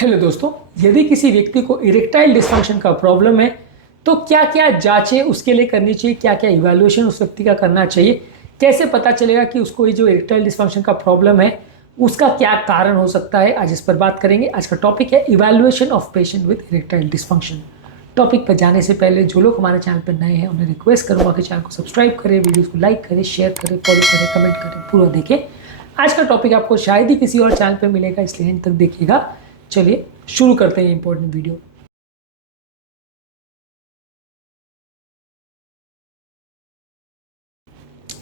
Hello दोस्तों, यदि किसी व्यक्ति को इरेक्टाइल डिस्फंक्शन का प्रॉब्लम है तो क्या क्या जांचें उसके लिए करनी चाहिए, क्या क्या इवैल्यूएशन उस व्यक्ति का करना चाहिए, कैसे पता चलेगा कि उसको ये जो इरेक्टाइल डिस्फंक्शन का प्रॉब्लम है उसका क्या कारण हो सकता है, आज इस पर बात करेंगे। आज का टॉपिक है evaluation of patient with erectile dysfunction. Topic पर जाने से पहले जो लोग हमारे चैनल पर नए हैं उन्हें रिक्वेस्ट करूँगा कि चैनल को सब्सक्राइब करें, वीडियोज़ को लाइक करें, शेयर करें, फॉलो करें, कमेंट करें, पूरा देखें। आज का टॉपिक आपको शायद ही किसी और चैनल पर मिलेगा, इसलिए एंड तक देखिएगा। चलिए शुरू करते हैं इंपॉर्टेंट वीडियो।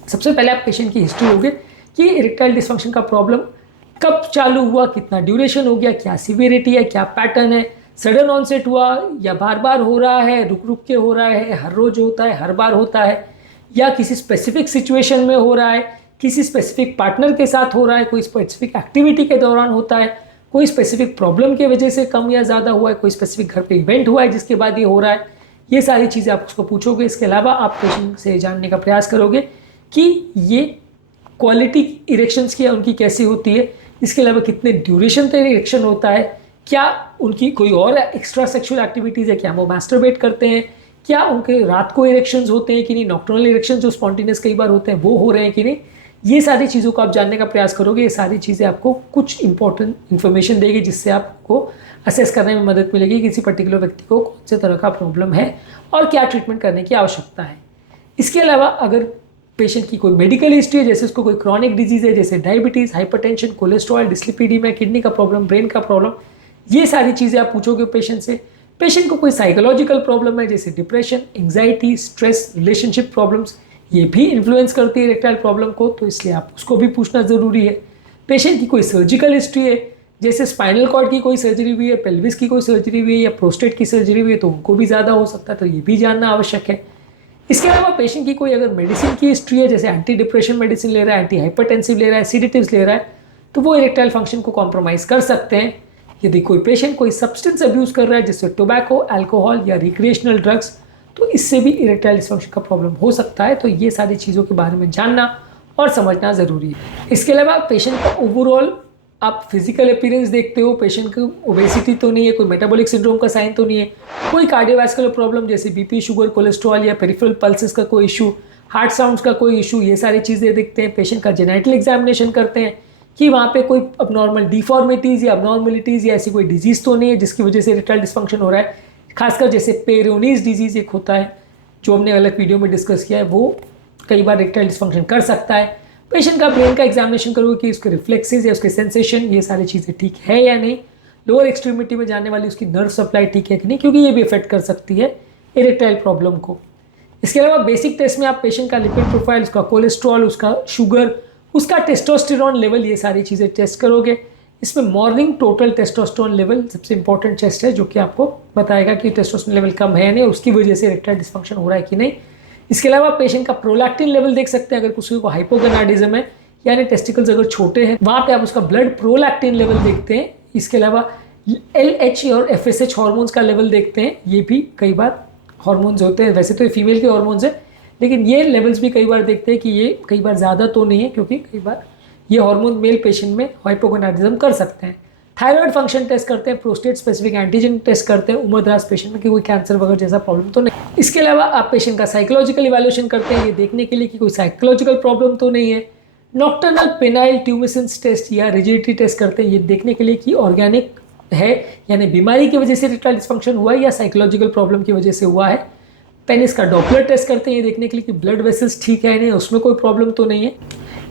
सबसे पहले आप पेशेंट की हिस्ट्री लोगे कि इरेक्टाइल डिस्फंक्शन का प्रॉब्लम कब चालू हुआ, कितना ड्यूरेशन हो गया, क्या सिवियरिटी है, क्या पैटर्न है, सडन ऑनसेट हुआ या बार बार हो रहा है, रुक रुक के हो रहा है, हर रोज होता है, हर बार होता है, या किसी स्पेसिफिक सिचुएशन में हो रहा है, किसी स्पेसिफिक पार्टनर के साथ हो रहा है, कोई स्पेसिफिक एक्टिविटी के दौरान होता है, कोई स्पेसिफिक प्रॉब्लम की वजह से कम या ज़्यादा हुआ है, कोई स्पेसिफिक घर पे इवेंट हुआ है जिसके बाद ये हो रहा है। ये सारी चीज़ें आप उसको पूछोगे। इसके अलावा आप पेशेंट से जानने का प्रयास करोगे कि ये क्वालिटी इरेक्शंस की है उनकी कैसी होती है, इसके अलावा कितने ड्यूरेशन तक इरेक्शन होता है, क्या उनकी कोई और एक्स्ट्रा सेक्सुअल एक्टिविटीज़ है, क्या वो मैस्टरबेट करते हैं, क्या उनके रात को इरेक्शंस होते हैं कि नहीं, नॉक्टर्नल इरेक्शन जो स्पॉन्टेनियस कई बार होते हैं वो हो रहे हैं कि नहीं। ये सारी चीज़ों को आप जानने का प्रयास करोगे। ये सारी चीज़ें आपको कुछ इंपॉर्टेंट इन्फॉर्मेशन देगी जिससे आपको असेस करने में मदद मिलेगी किसी पर्टिकुलर व्यक्ति को कौन से तरह का प्रॉब्लम है और क्या ट्रीटमेंट करने की आवश्यकता है। इसके अलावा अगर पेशेंट की कोई मेडिकल हिस्ट्री है, जैसे उसको कोई क्रॉनिक डिजीज़ है जैसे डायबिटीज़, हाइपरटेंशन, कोलेस्ट्रॉल, डिस्लिपिडीमिया, किडनी का प्रॉब्लम, ब्रेन का प्रॉब्लम, ये सारी चीज़ें आप पूछोगे पेशेंट से। पेशेंट को कोई साइकोलॉजिकल प्रॉब्लम है जैसे depression, anxiety, stress, relationship problems, ये भी इन्फ्लुएंस करती है इरेक्टाइल प्रॉब्लम को, तो इसलिए आप उसको भी पूछना ज़रूरी है। पेशेंट की कोई सर्जिकल हिस्ट्री है जैसे स्पाइनल कॉर्ड की कोई सर्जरी हुई है, पेल्विस की कोई सर्जरी हुई है या प्रोस्टेट की सर्जरी हुई है, तो उनको भी ज़्यादा हो सकता है, तो ये भी जानना आवश्यक है। इसके अलावा पेशेंट की कोई अगर मेडिसिन की हिस्ट्री है जैसे एंटी डिप्रेशन मेडिसिन ले रहा है, एंटी हाइपरटेंसिव ले रहा है, सीडेटिव्स ले रहा है, तो वो इरेक्टाइल फंक्शन को कॉम्प्रोमाइज़ कर सकते हैं। यदि कोई पेशेंट कोई सब्सटेंस अब्यूज़ कर रहा है जैसे टोबैको, अल्कोहल या रिक्रिएशनल ड्रग्स, तो इससे भी इरेक्टाइल डिस्फंक्शन का प्रॉब्लम हो सकता है। तो ये सारी चीज़ों के बारे में जानना और समझना ज़रूरी है। इसके अलावा पेशेंट का ओवरऑल आप फिजिकल अपीयरेंस देखते हो, पेशेंट को ओबेसिटी तो नहीं है, कोई मेटाबॉलिक सिंड्रोम का साइन तो नहीं है, कोई कार्डियोवैस्कुलर प्रॉब्लम जैसे बीपी, शुगर, कोलेस्ट्रॉल या पेरिफेरल पल्सेस का कोई इशू, हार्ट साउंड्स का कोई इशू, ये सारी चीज़ें देखते हैं। पेशेंट का जेनेटल एग्जामिनेशन करते हैं कि वहाँ पे कोई अबनॉर्मल डिफॉर्मिटीज़ या अबनॉर्मलिटीज़ या ऐसी कोई डिजीज़ तो नहीं है जिसकी वजह से इरेक्टाइल डिस्फंक्शन हो रहा है। खासकर जैसे पेरियोनीज डिजीज़ एक होता है जो हमने अलग वीडियो में डिस्कस किया है, वो कई बार इरेक्टाइल डिस्फंक्शन कर सकता है। पेशेंट का ब्रेन का एग्जामिनेशन करोगे कि उसके रिफ्लेक्सेस या उसके सेंसेशन, ये सारी चीज़ें ठीक है या नहीं, लोअर एक्सट्रीमिटी में जाने वाली उसकी नर्व सप्लाई ठीक है कि नहीं, क्योंकि ये भी इफेक्ट कर सकती है इरेक्टाइल प्रॉब्लम को। इसके अलावा बेसिक टेस्ट में आप पेशेंट का लिपिड प्रोफाइल, उसका कोलेस्ट्रॉल, उसका शुगर, उसका टेस्टोस्टेरॉन लेवल, ये सारी चीज़ें टेस्ट करोगे। इसमें मॉर्निंग टोटल टेस्टोस्टेरॉन लेवल सबसे इंपॉर्टेंट टेस्ट है जो कि आपको बताएगा कि टेस्टोस्टेरॉन लेवल कम है या नहीं, उसकी वजह से इरेक्टाइल डिस्फंक्शन हो रहा है कि नहीं। इसके अलावा पेशेंट का प्रोलैक्टिन लेवल देख सकते हैं, अगर किसी को हाइपोगोनाडिज्म है यानी टेस्टिकल्स अगर छोटे हैं, वहाँ पे आप उसका ब्लड प्रोलैक्टिन लेवल देखते हैं। इसके अलावा LH और FSH हार्मोन्स का लेवल देखते हैं, ये भी कई बार हार्मोन्स होते हैं, वैसे तो ये फीमेल के हार्मोन्स है लेकिन ये लेवल्स भी कई बार देखते हैं कि ये कई बार ज़्यादा तो नहीं है, क्योंकि कई बार ये हार्मोन मेल पेशेंट में हाइपोगोनाडिज्म कर सकते हैं। थायराइड फंक्शन टेस्ट करते हैं, प्रोस्टेट स्पेसिफिक एंटीजन टेस्ट करते हैं उम्रदराज पेशेंट में कि कोई कैंसर वगैरह जैसा प्रॉब्लम तो नहीं। इसके अलावा आप पेशेंट का साइकोलॉजिकल इवैल्यूएशन करते हैं, ये देखने के लिए कि कोई साइकोलॉजिकल प्रॉब्लम तो नहीं है। नॉक्टर्नल पेनाइल ट्यूमिसेंस टेस्ट या रिजिडिटी टेस्ट करते हैं, ये देखने के लिए कि ऑर्गेनिक है यानी बीमारी की वजह से इरेक्टाइल डिस्फंक्शन हुआ है या साइकोलॉजिकल प्रॉब्लम की वजह से हुआ है। पेनिस का डॉपलर टेस्ट करते हैं, ये देखने के लिए कि ब्लड वेसल्स ठीक है नहीं, उसमें कोई प्रॉब्लम तो नहीं है।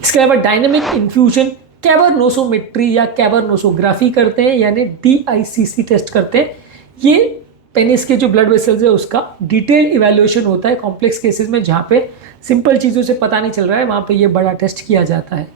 इसके अलावा डायनेमिक इन्फ्यूजन कैवर्नोसोमेट्री या कैवर्नोसोग्राफी करते हैं यानी DICC टेस्ट करते हैं। ये पेनिस के जो ब्लड वेसल्स है उसका डिटेल इवैल्यूएशन होता है कॉम्प्लेक्स केसेस में, जहाँ पे सिंपल चीज़ों से पता नहीं चल रहा है, वहाँ पे ये बड़ा टेस्ट किया जाता है।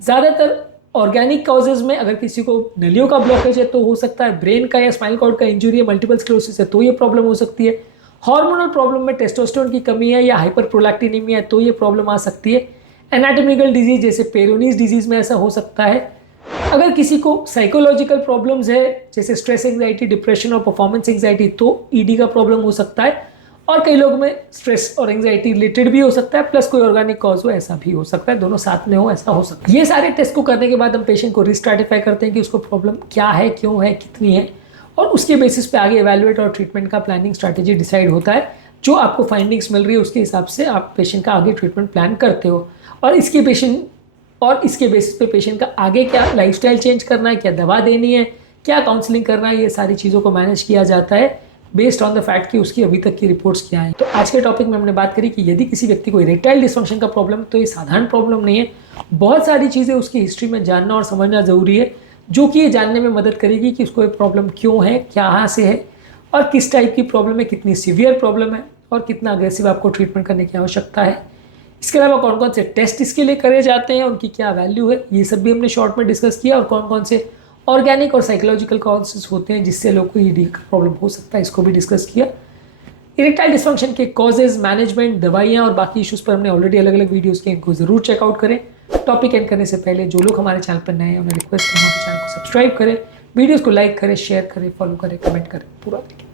ज़्यादातर ऑर्गेनिक कॉजेज़ में अगर किसी को नलियों का ब्लॉकेज है तो हो सकता है, ब्रेन का या स्पाइनल कॉर्ड का इंजरी है, मल्टीपल स्क्लेरोसिस है तो ये प्रॉब्लम हो सकती है, हार्मोनल प्रॉब्लम में टेस्टोस्टेरोन की कमी है या हाइपरप्रोलैक्टिनीमिया है तो ये प्रॉब्लम आ सकती है। एनाटॉमिकल डिजीज जैसे पेरियोनीज डिजीज में ऐसा हो सकता है। अगर किसी को साइकोलॉजिकल प्रॉब्लम्स है जैसे स्ट्रेस एंग्जाइटी, डिप्रेशन और परफॉर्मेंस एंग्जाइटी, तो ED का प्रॉब्लम हो सकता है। और कई लोग में स्ट्रेस और एंग्जाइटी रिलेटेड भी हो सकता है, प्लस कोई ऑर्गेनिक कॉज हो ऐसा भी हो सकता है, दोनों साथ में हो ऐसा हो सकता है। ये सारे टेस्ट को करने के बाद हम पेशेंट को रिस्ट्रैटिफाई करते हैं कि उसको प्रॉब्लम क्या है, क्यों है, कितनी है, और उसके बेसिस पे आगे इवैल्यूएट और ट्रीटमेंट का प्लानिंग स्ट्रैटेजी डिसाइड होता है। जो आपको फाइंडिंग्स मिल रही है उसके हिसाब से आप पेशेंट का आगे ट्रीटमेंट प्लान करते हो, और इसके बेसिस पे पेशेंट का आगे क्या लाइफस्टाइल चेंज करना है, क्या दवा देनी है, क्या काउंसलिंग करना है, ये सारी चीज़ों को मैनेज किया जाता है बेस्ड ऑन द फैक्ट कि उसकी अभी तक की रिपोर्ट्स क्या है। तो आज के टॉपिक में हमने बात करी कि यदि किसी व्यक्ति को इरेक्टाइल डिसफंक्शन का प्रॉब्लम है तो ये साधारण प्रॉब्लम नहीं है, बहुत सारी चीज़ें उसकी हिस्ट्री में जानना और समझना ज़रूरी है, जो कि ये जानने में मदद करेगी कि उसको ये प्रॉब्लम क्यों है, कहाँ से है, और किस टाइप की प्रॉब्लम है, कितनी सीवियर प्रॉब्लम है, और कितना अग्रेसिव आपको ट्रीटमेंट करने की आवश्यकता है। इसके अलावा कौन कौन से टेस्ट इसके लिए करे जाते हैं, उनकी क्या वैल्यू है, ये सब भी हमने शॉर्ट में डिस्कस किया, और कौन कौन से ऑर्गेनिक और साइकोलॉजिकल कॉजेस होते हैं जिससे लोग को ये प्रॉब्लम हो सकता है, इसको भी डिस्कस किया। इरेक्टाइल डिसफंक्शन के कॉजेज, मैनेजमेंट, दवाइयाँ और बाकी इश्यूज़ पर हमने ऑलरेडी अलग अलग वीडियोस के, इनको जरूर चेकआउट करें। टॉपिक एंड करने से पहले जो लोग हमारे चैनल पर नए हैं उन्हें रिक्वेस्ट करूँगा कि चैनल को सब्सक्राइब करें, वीडियोज़ को लाइक करें, शेयर करें, फॉलो करें, कमेंट करें, पूरा देखें।